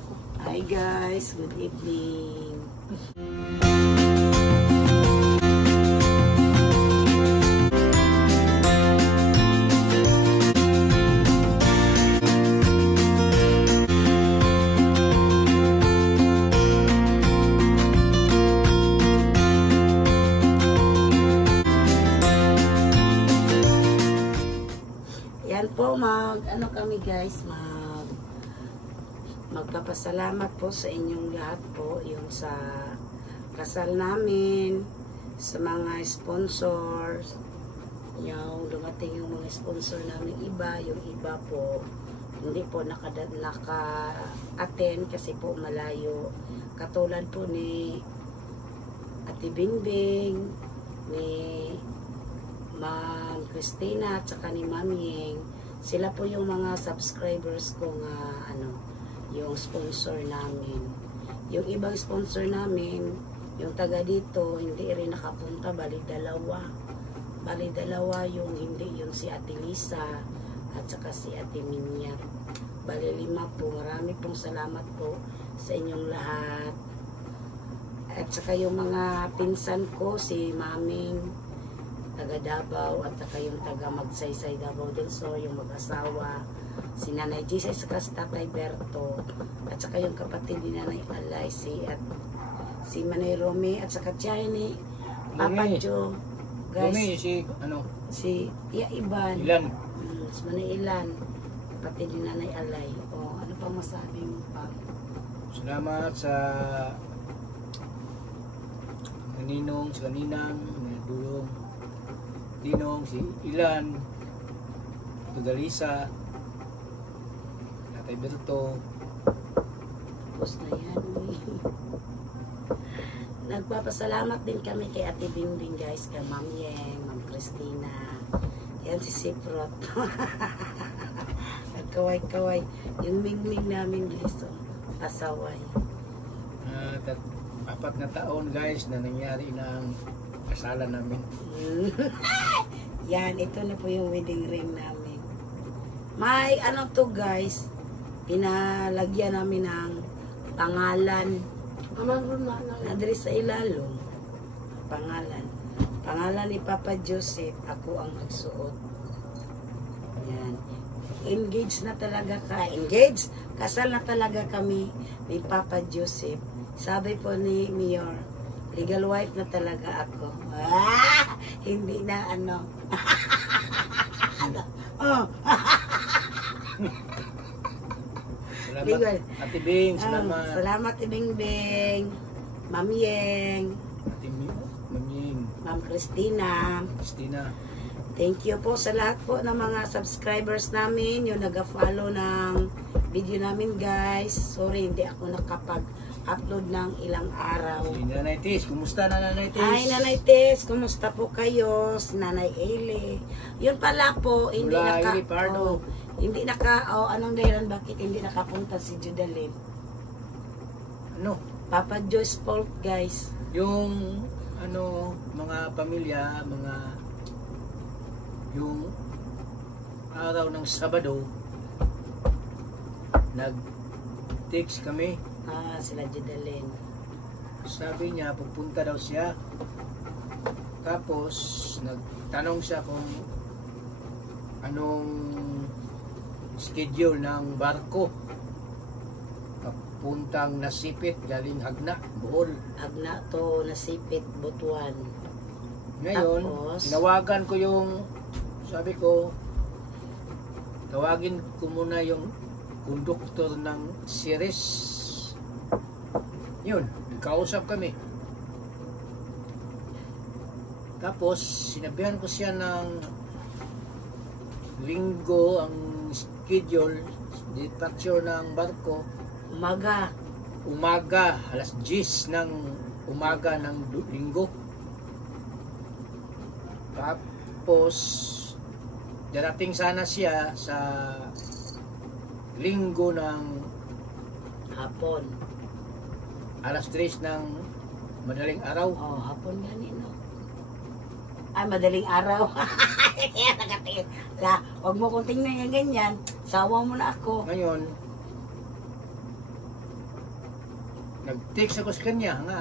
ko. Hi guys, good evening. Yan po, ano kami guys, magpapasalamat po sa inyong lahat po, yung sa kasal namin, sa mga sponsors, yung dumating yung mga sponsor namin iba, yung iba po, hindi po naka-attend kasi po malayo. Katulad po ni Ate Bingbing, ni Ma'am Christina at saka ni Ma'am Yeng. Sila po yung mga subscribers ko nga yung sponsor namin. Yung ibang sponsor namin, yung taga dito, hindi rin nakapunta, bali dalawa yung hindi, yung si Ate Lisa at saka si Ate Minya. Bali 5 po. Marami pong salamat po sa inyong lahat. At saka yung mga pinsan ko, si Maming taga Davao at saka yung taga Magsaysay Davao del Sur, yung mag-asawa, si Nanay Gisay saka si Tatay Berto, at saka yung kapatid ni Nanay Alay, si Manay Romy, at saka Chayne, Papa Jo, guys. Romy, si Tia Iban. Ilan? Si Manay Ilan, kapatid ni Nanay Alay. O, ano pang masabi mo pa? Salamat sa Ninong, sa Ninang, Dulong, Dinong, si Ilan, Tugalisa, Tatay Berto. Tapos na yan. Nagpapasalamat din kami kay Ate Bingbing guys, kay Ma'am Yeng, Ma'am Christina. Yan si Siprot. Nagkaway-kaway. Yung mingming namin guys, so, pasaway. 4 na taon guys na nangyari ng kasalan namin. Yan, ito na po yung wedding ring namin. May ano to guys, pinalagyan namin ng pangalan. Nadiri sa ilalong. Pangalan ni Papa Joseph, ako ang nagsuot. Yan. Engaged na talaga kasal na talaga kami ni Papa Joseph. Sabi po ni Mayor, legal wife na talaga ako. Hindi na oh. Salamat, Legal. Ate Bing, salamat. Salamat, Ate Bingbing, Ma'am Yeng, Ate Manying, Ma'am Christina. Thank you po sa lahat po ng mga subscribers namin, yung nag-follow ng video namin guys. Sorry, hindi ako nakapag-upload ng ilang araw. Si Nanay Tis, kumusta na Nanay Tis? Ay, Nanay Tis, kumusta po kayo? Si Nanay Eli. Yun pala po, hindi anong dahilan bakit hindi nakapunta si Judalyn? Papa Joy's fault guys. Yung mga pamilya, yung araw ng Sabado, nag-text kami. Sila Judalyn. Sabi niya, pupunta daw siya. Tapos, nagtanong siya kung anong schedule ng barko. Papuntang Nasipit, galing Hagna, Bohol. Hagna to Nasipit, Butuan. Ngayon, tinawagan ko sabi ko, tawagin ko muna yung konduktor ng Ceres. Yun, nagkausap kami. Tapos, sinabihan ko siya ng Linggo ang schedule, departure ng barko. Umaga, alas 10 ng umaga ng Linggo. Tapos, darating sana siya sa Linggo ng hapon. Alas 3 ng madaling araw. Hapon gani no. Ay, madaling araw. Kaya nakatingin. Huwag mo kong tingnan yung ganyan. Sawa mo na ako. Ngayon, Nag-text ako sa kanya nga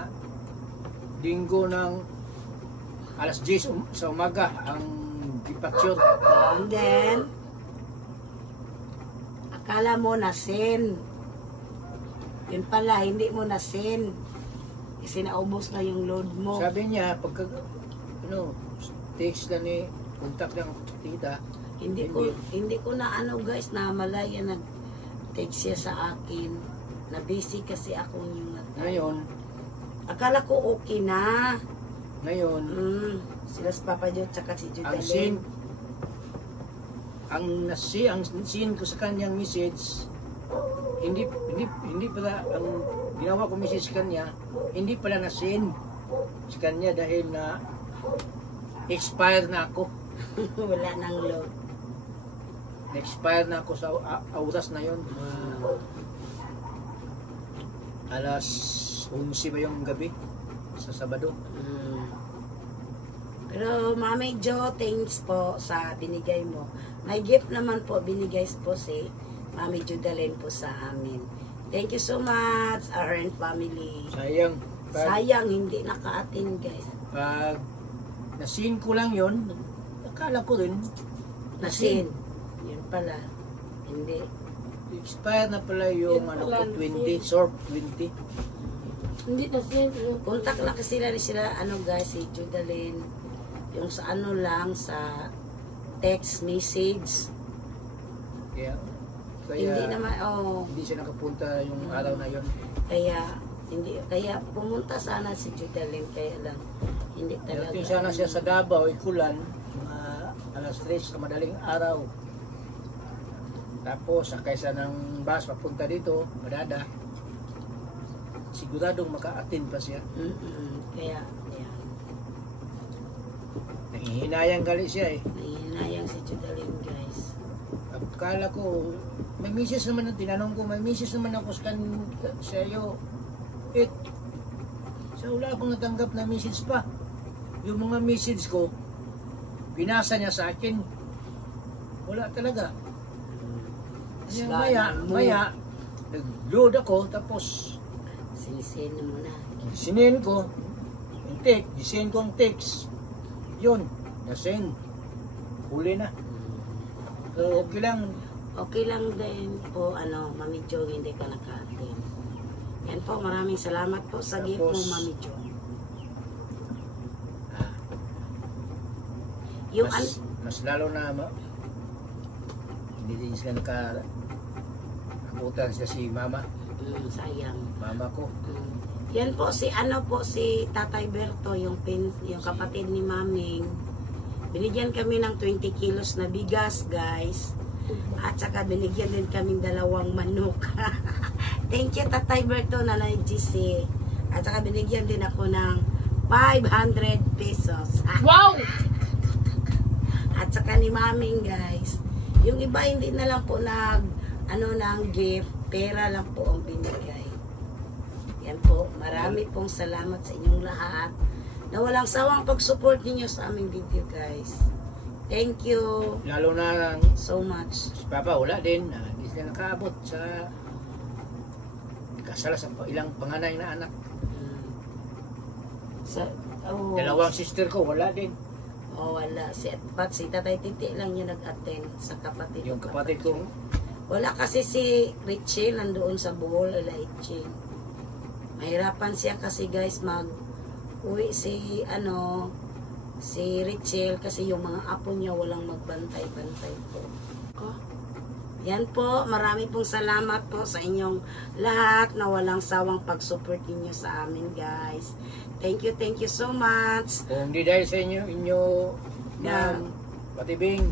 linggo ng alas 10 sa umaga ang departure. And then, akala mo na-send. Yun pala, hindi mo na-send. Kasi naubos na yung load mo. Sabi niya, pagka, text na ni, contact ng tita. Hindi ko na guys, na malaya nag-text siya sa akin. Na busy kasi ako yung Ngayon, akala ko okay na. ngayon, Sila si Papa Jod tsaka si ang Judalyn. ang scene ko sa kanyang message, hindi pala ang ginawa ko message sa kanya, hindi pala na scene sa kanya dahil na expire na ako. Wala nang load. Expire na ako sa oras na yon. Alas 11 ba yung gabi sa Sabado. Pero Mami Jo, thanks po sa binigay mo. May gift naman po binigay po si Mami Judalyn po sa amin. Thank you so much, Aaron family. Sayang hindi naka-attend guys. Pag nasin ko lang yon, akala ko rin Nasin. Yun pala. Hindi. expire na pala yung Yun ko pala, 20, short 20. Hindi kasi Contact lang kasi sila guys, si Judalyn. Yung sa lang, sa text message. Kaya Hindi naman, hindi siya nakapunta yung araw na yon. Kaya pumunta sana si Judalyn, kaya lang hindi talaga. Dating sana siya sa Davao, Ikulan, mga alas 3 sa madaling araw. Tapos sakay siya ng bus papunta dito, Madada. Siguradong maka-attend pa siya. Kaya, Nangihinayang gali siya eh. nahihinayang si Judalyn guys. Akala ko, may misis naman, tinanong ko, may misis naman ako sa iyo. So wala akong natanggap na message pa. Yung mga message ko, pinasa niya sa akin. Wala talaga. Maya, nag-load ako, tapos Sinisin mo na. sinend ko, yung text, gisend ko ang text. Yun, nasend. Huli na. So, okay lang. Okay lang din po, Mami Jo, hindi ka naka-attend. Yan po, maraming salamat po sa gift mo, Tapos, Mami Jo. Ah, Yung mas lalo na, hindi din sila nakabutan sila si mama. sayang. Mama ko. Yan po si si Tatay Berto, yung kapatid ni Maming. Binigyan kami ng 20 kilos na bigas, guys. At saka binigyan din kami 2 manok. Thank you, Tatay Berto, Nanay GC. At saka binigyan din ako ng 500 pesos. wow! At saka ni Maming, guys. Yung iba hindi na lang po ng gift, pera lang po ang binigay. Yan po, marami pong salamat sa inyong lahat na walang sawang pag-support ninyo sa aming video, guys. Thank you Lalo na so much. si Papa, wala din. Hindi sila nakaabot sa kasala sa ilang panganay na anak. Dalawang sister ko, wala din. Wala. Si Tatay Titi lang yung nag-attend sa kapatid. Yung kapatid ko, Wala kasi si Richie nandoon sa Bohol, Elaichi. Mahirapan siya kasi guys uwi si Richie kasi yung mga apo niya walang magbantay-bantay po. Yan po, marami pong salamat po sa inyong lahat na walang sawang pag-support niyo sa amin, guys. Thank you so much. kung hindi dahil sa inyo Yeah. Patibing,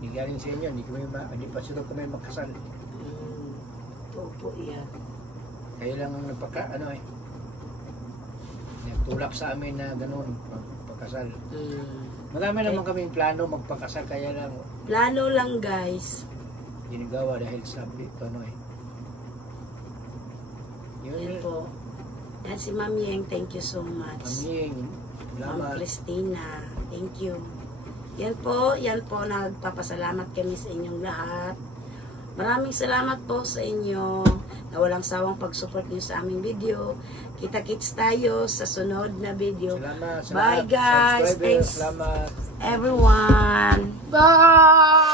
hindi galing sa inyo, hindi pa sila kami magkasal. Ito po, yan. Kayo lang ang nagtulak sa amin na gano'n, magpakasal. Marami naman kaming plano magpakasal, kaya lang Plano lang, guys. ginagawa dahil sa Yan po. Yan si Mami Yeng, thank you so much. Aming, Ma'am salamat. Christina, thank you. Yan po, nagpapasalamat kami sa inyong lahat. Maraming salamat po sa inyo na walang sawang pag-support niyo sa aming video. Kita-kits tayo sa sunod na video. Salamat sa Bye lahat. guys. Subscribers, Thanks salamat. everyone. Bye!